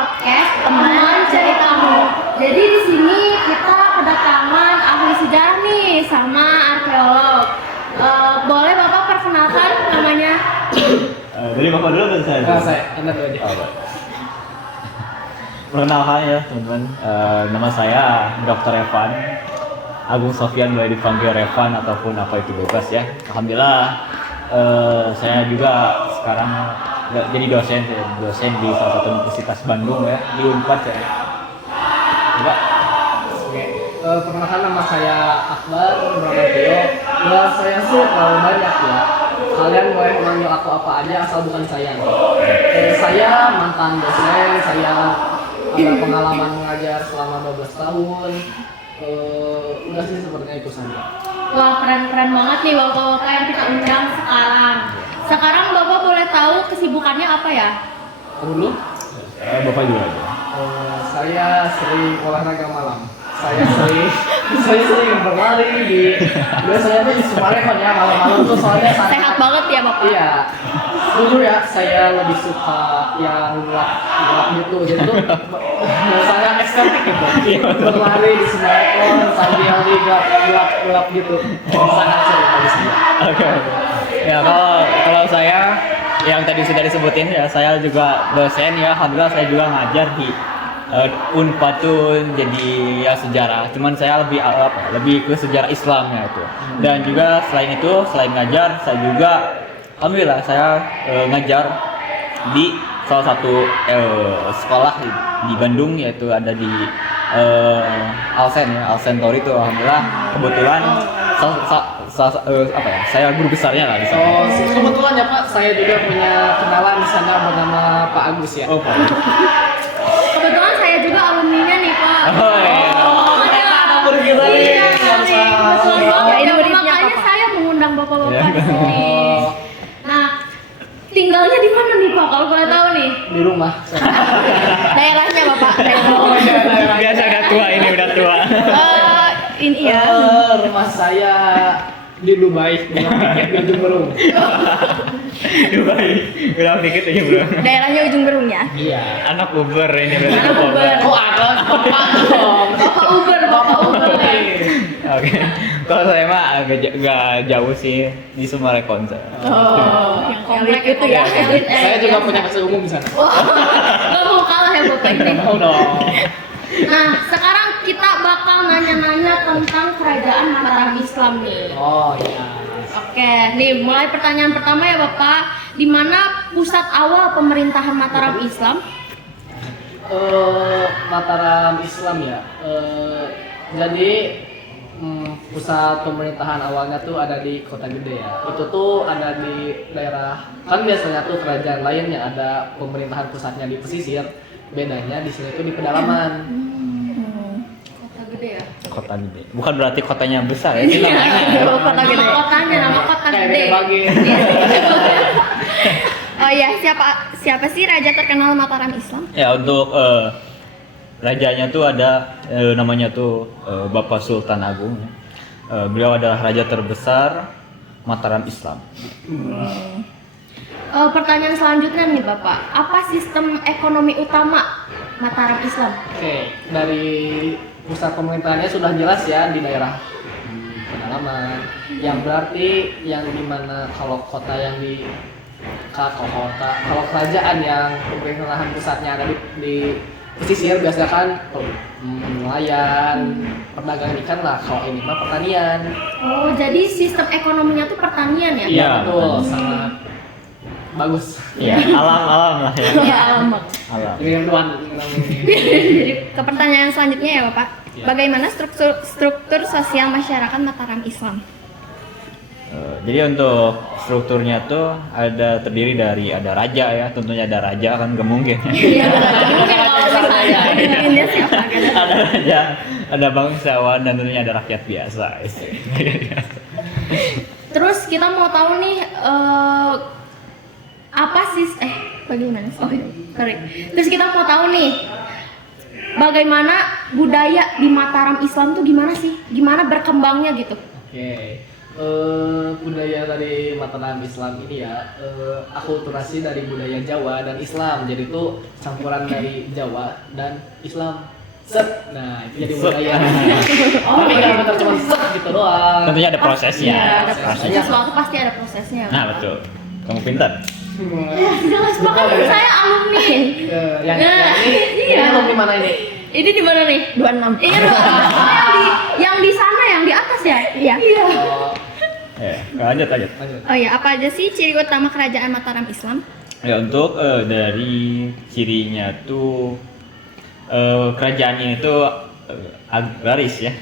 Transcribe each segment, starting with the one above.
podcast Teman Ceritamu. Jadi di sini kita kedatangan ahli sejarah nih sama arkeolog. Boleh Bapak perkenalkan namanya? Dari Bapak dulu atau saya? Saya, Anda dulu aja. Perkenalkan ya teman-teman, nama saya Dr. Evan Agung Sofyan, boleh dipanggil Revan ataupun apa itu bebas ya. Alhamdulillah saya juga sekarang jadi dosen di salah satu universitas Bandung ya, di Unpad ya. Coba. Oke, perkenalkan nama saya Akbar Bramantio. Ya saya sih terlalu banyak ya. Kalian boleh manggil aku apa aja asal bukan saya. Saya mantan dosen, saya ada pengalaman mengajar selama 12 tahun. Udah sih sepertinya itu saja. Wah, keren-keren banget nih Bapak-bapak yang kita undang sekarang. Sekarang Bapak boleh tahu kesibukannya apa ya? Dulu, Bapak juga aja. saya sering olahraga malam. Saya sering berlari di biasanya tuh di Sumarekon ya, malam-malam tuh soalnya Sehat banget ya Bapak? Iya, jujur ya, saya lebih suka yang gelap gitu. Jadi tuh saya estetik gitu. Berlari di Sumarekon sambil di gelap gitu. Sangat seru bagi saya. Oke. Ya kalau saya yang tadi sudah disebutin ya, saya juga dosen ya. Alhamdulillah saya juga ngajar di Unpad tuh jadi ya sejarah. Cuman saya lebih ke sejarah Islamnya itu. Dan juga selain itu, selain ngajar, saya juga alhamdulillah saya ngajar di salah satu sekolah di Bandung, yaitu ada di Alsen ya, Alsen Tori itu. Alhamdulillah kebetulan saya guru besarnya lah di sana. Oh, kebetulan ya Pak, saya juga punya kenalan di sana bernama Pak Agus ya. Oh, Pak. Kebetulan saya juga alumninya nih Pak. Oh, iya. Ada murid kita nih. Iya, betul Ya, banget. ini muridnya Makanya Bapak. saya mengundang Bapak-bapak di sini. Oh, Nah, tinggalnya di mana nih Pak? Kalau boleh tahu nih. di rumah. Daerahnya Bapak, daerah. Biasa udah tua ini, udah tua. Ini ya. Rumah saya di Dubai, di Jemberung. Dubai, udah dikit aja bro. Daerahnya ujung berungnya. Iya. Anak Uber ini berarti. Anak Uber. Oh ada bapak dong. Bapak Uber nih. Oke. Kalau saya mah agak jauh sih di Sumarekon. Oh, yang komplek itu ya. Saya juga punya kasih umum di sana. Gak mau kalah ya Bapak ini. Oh dong. Nah, sekarang kita bakal nanya-nanya tentang kerajaan Mataram Islam nih. Oh iya. Oke, nih mulai pertanyaan pertama ya Bapak. Di mana pusat awal pemerintahan Mataram Islam? Mataram Islam ya. Jadi pusat pemerintahan awalnya tuh ada di Kota Gede ya. Itu tuh ada di daerah, kan biasanya tuh kerajaan lain yang ada pemerintahan pusatnya di pesisir. Bedanya di sini tuh di pedalaman. Kota Gede ya. Kota gede. Bukan berarti kotanya besar ya, itu namanya. Kota Gede. Nama Kota Kayak Gede. bagi. Oh iya, siapa sih raja terkenal Mataram Islam? Ya untuk rajanya tuh ada namanya tuh Bapak Sultan Agung. Beliau adalah raja terbesar Mataram Islam. Pertanyaan selanjutnya nih Bapak, apa sistem ekonomi utama Mataram Islam? Oke, dari pusat pemerintahannya sudah jelas ya di daerah pedalaman. Yang berarti yang dimana kalau kota yang di kalau kerajaan yang pemerintahan pusatnya ada di pesisir biasanya kan nelayan, perdagangan ikan lah. Kalau ini mah pertanian. Oh, jadi sistem ekonominya tuh pertanian ya? Iya, betul, pertanian. sangat bagus. Ya, alam lah ya. Iya, alamak. Alam. Ini tuan. Jadi ke pertanyaan selanjutnya ya Bapak. Ya. Bagaimana struktur sosial masyarakat Mataram Islam? Jadi untuk strukturnya tuh terdiri dari ada raja ya, tentunya ada raja kan gak mungkin. Iya, mungkin kalau misalnya. Ini siapa? Ada raja, ada bangsawan dan tentunya ada rakyat biasa. Terus kita mau tahu nih apa sih bagaimana sih? Sorry. Terus kita mau tahu nih bagaimana budaya di Mataram Islam tuh gimana sih? Gimana berkembangnya gitu? Oke. Budaya dari Mataram Islam ini ya, akulturasi dari budaya Jawa dan Islam. Jadi itu campuran dari Jawa dan Islam. Set. Nah, itu jadi budaya. Tapi nggak betul cuma set gitu doang. Tentunya ada prosesnya. Iya, ada Prosesnya. prosesnya. Sesuatu pasti ada prosesnya. Nah betul. Kamu pintar. Ya, jelas banget Betul, ya? saya alumni. Yang Nah, ini, iya. ini di mana ini? Ini di mana nih? 26. Iya, yang di sana, yang di atas ya? Iya. Oh, Lanjut. lanjut. Oh ya, apa aja sih ciri utama kerajaan Mataram Islam? Ya untuk dari cirinya tuh kerajaannya itu agraris ya,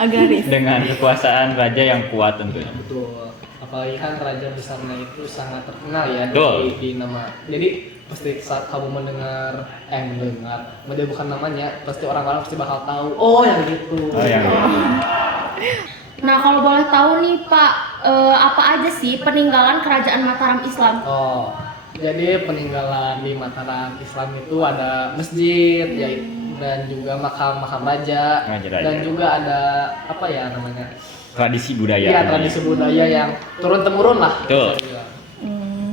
Agraris. dengan kekuasaan raja yang kuat tentunya. Betul. Apalagi kan raja besarnya itu sangat terkenal ya Betul. di nama. Jadi pasti saat kamu mendengar, bukan namanya, pasti orang-orang pasti bakal tahu. Oh yang gitu. Oh yang Nah, kalau boleh tahu nih Pak, apa aja sih peninggalan kerajaan Mataram Islam? Oh, jadi peninggalan di Mataram Islam itu ada masjid, ya, dan juga makam raja, Raja-raja. dan juga ada apa ya namanya? tradisi budaya. Iya, tradisi budaya yang turun temurun lah. Betul. bisa dibilang.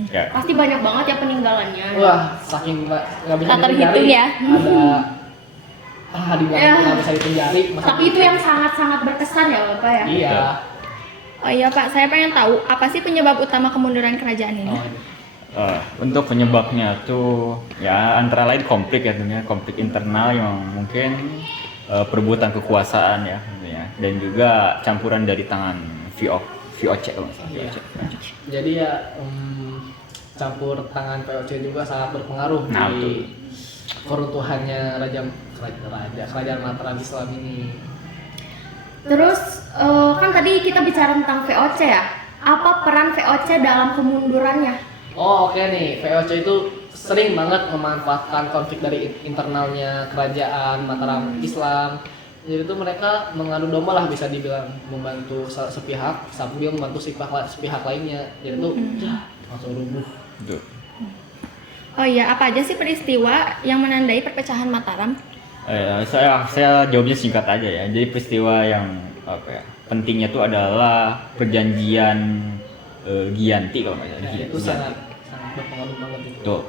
Ya. Pasti banyak banget ya peninggalannya. Wah, saking nggak bisa Tak terhitung dihitung ya. Ada di mana Ya. nggak bisa dihitung jari. masa Tapi itu yang sangat-sangat berkesan ya Bapak ya? Iya. Oh iya Pak, saya pengen tahu apa sih penyebab utama kemunduran kerajaan ini? Oh, Untuk penyebabnya tuh ya antara lain konflik ya tentunya, konflik internal yang mungkin perebutan kekuasaan ya tentunya, dan juga campuran dari tangan VOC kalau nggak salah, Iya. VOC. Jadi ya campur tangan POC juga sangat berpengaruh Nah, di betul. keruntuhannya kerajaan Mataram Islam ini. Terus kan tadi kita bicara tentang VOC ya. Apa peran VOC dalam kemundurannya? Oh oke nih, VOC itu sering banget memanfaatkan konflik dari internalnya kerajaan Mataram Islam. Jadi itu mereka mengadu domba lah, bisa dibilang membantu sepihak sambil membantu sepihak lainnya. Jadi itu langsung rubuh. Betul. Oh iya, apa aja sih peristiwa yang menandai perpecahan Mataram? Saya jawabnya singkat aja ya. Jadi peristiwa yang pentingnya itu adalah perjanjian Giyanti kalau nggak salah. Nah, itu sangat berpengaruh banget itu. Tuh.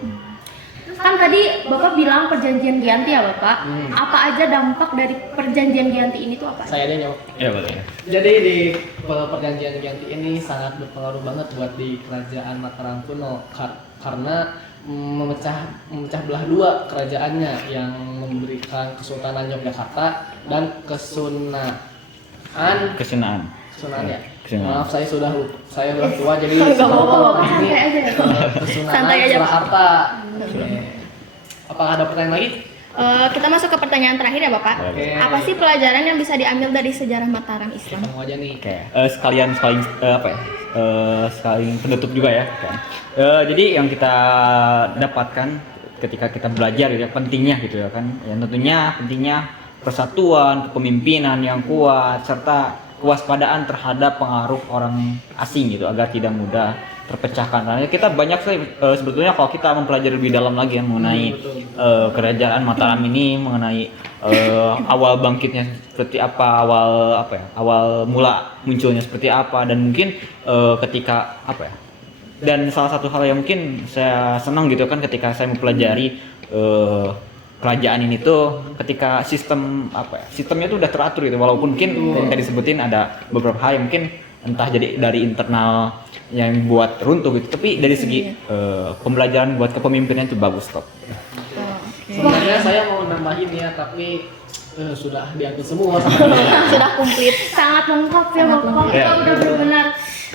Kan tadi Bapak bilang perjanjian Giyanti ya Bapak. Hmm. Apa aja dampak dari perjanjian Giyanti ini tuh apa? Saya aja jawab. Ya betul. Jadi di perjanjian Giyanti ini sangat berpengaruh banget buat di kerajaan Mataram kuno karena memecah belah dua kerajaannya yang memberikan Kesultanan Yogyakarta dan Kesunaan ya. Kesunaan. Maaf saya sudah tua jadi Gak apa-apa, ini santai aja. Kesunaan Santai aja. Surakarta. Oke. Apakah ada pertanyaan lagi? Kita masuk ke pertanyaan terakhir ya Bapak. Oke. Apa sih pelajaran yang bisa diambil dari sejarah Mataram Islam? Kamu aja nih. Oke, sekalian sekalian penutup juga ya. Kan. Jadi yang kita dapatkan ketika kita belajar gitu ya, pentingnya gitu ya kan. Yang tentunya pentingnya persatuan, kepemimpinan yang kuat serta kewaspadaan terhadap pengaruh orang asing gitu agar tidak mudah terpecahkan. Karena kita banyak sih sebetulnya kalau kita mempelajari lebih dalam lagi ya mengenai kerajaan Mataram ini, mengenai awal bangkitnya seperti apa, awal mula munculnya seperti apa, dan mungkin ketika dan salah satu hal yang mungkin saya senang gitu kan ketika saya mempelajari kerajaan ini tuh ketika sistemnya tuh udah teratur gitu, walaupun mungkin yang tadi disebutin ada beberapa hal yang mungkin entah jadi dari internal yang buat runtuh gitu, tapi dari segi pembelajaran buat kepemimpinan itu bagus kok. Sebenarnya saya mau nambahin ya, tapi sudah diambil semua. Sudah komplit. Sangat lengkap ya Bapak. Iya. Kita udah benar-benar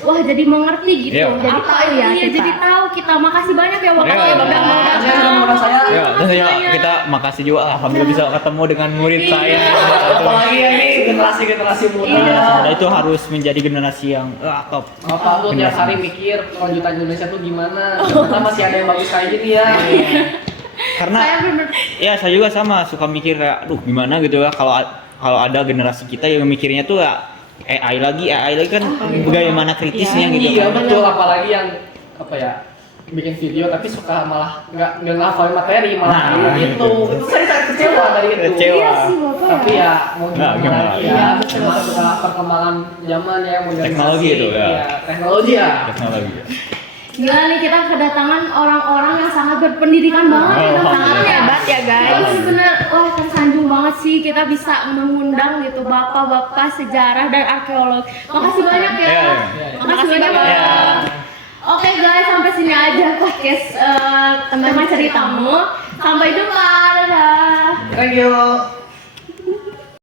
wah jadi mengerti gitu. Iya. Jadi Apa tahu ya iya, kita. jadi tahu kita. Makasih banyak ya Bapak Iya. ya udah Saya mau sudah datang. mengundang saya. Ya, tentunya kita makasih juga alhamdulillah bisa ketemu dengan murid saya. Apalagi ini generasi muda. Nah, itu harus menjadi generasi yang top. Bapak tuh tiap hari mikir kelanjutan Indonesia tuh gimana? Ternyata masih ada yang bagus kayak gini ya. Karena Saya bener ya saya juga sama suka mikir kayak aduh gimana gitu ya kalau ada generasi kita yang mikirnya tuh ya AI lagi kan bagaimana kritisnya gitu Iya kan. betul, apalagi yang bikin video tapi suka malah nggak ngafalin materi malah Nah, gitu. Itu saya sangat kecewa dari itu. Kecewa. Iya sih bapak. Tapi ya mau Nggak, gimana gimana? lagi Iya, ya, betul. cuma suka perkembangan zaman ya, modernisasi. Teknologi itu, ya. Iya, teknologi ya. Teknologi. Gila nih kita kedatangan orang-orang yang sangat berpendidikan banget ya, Oh, sangat alhamdulillah. Hebat ya guys. Ini bener, wah tersanjung banget sih kita bisa mengundang gitu bapak-bapak sejarah dan arkeolog. Makasih banyak ya. Iya, iya. Makasih banyak Bapak. ya. Oke guys, sampai sini aja podcast teman ceritamu. Sampai jumpa, dadah. Thank you.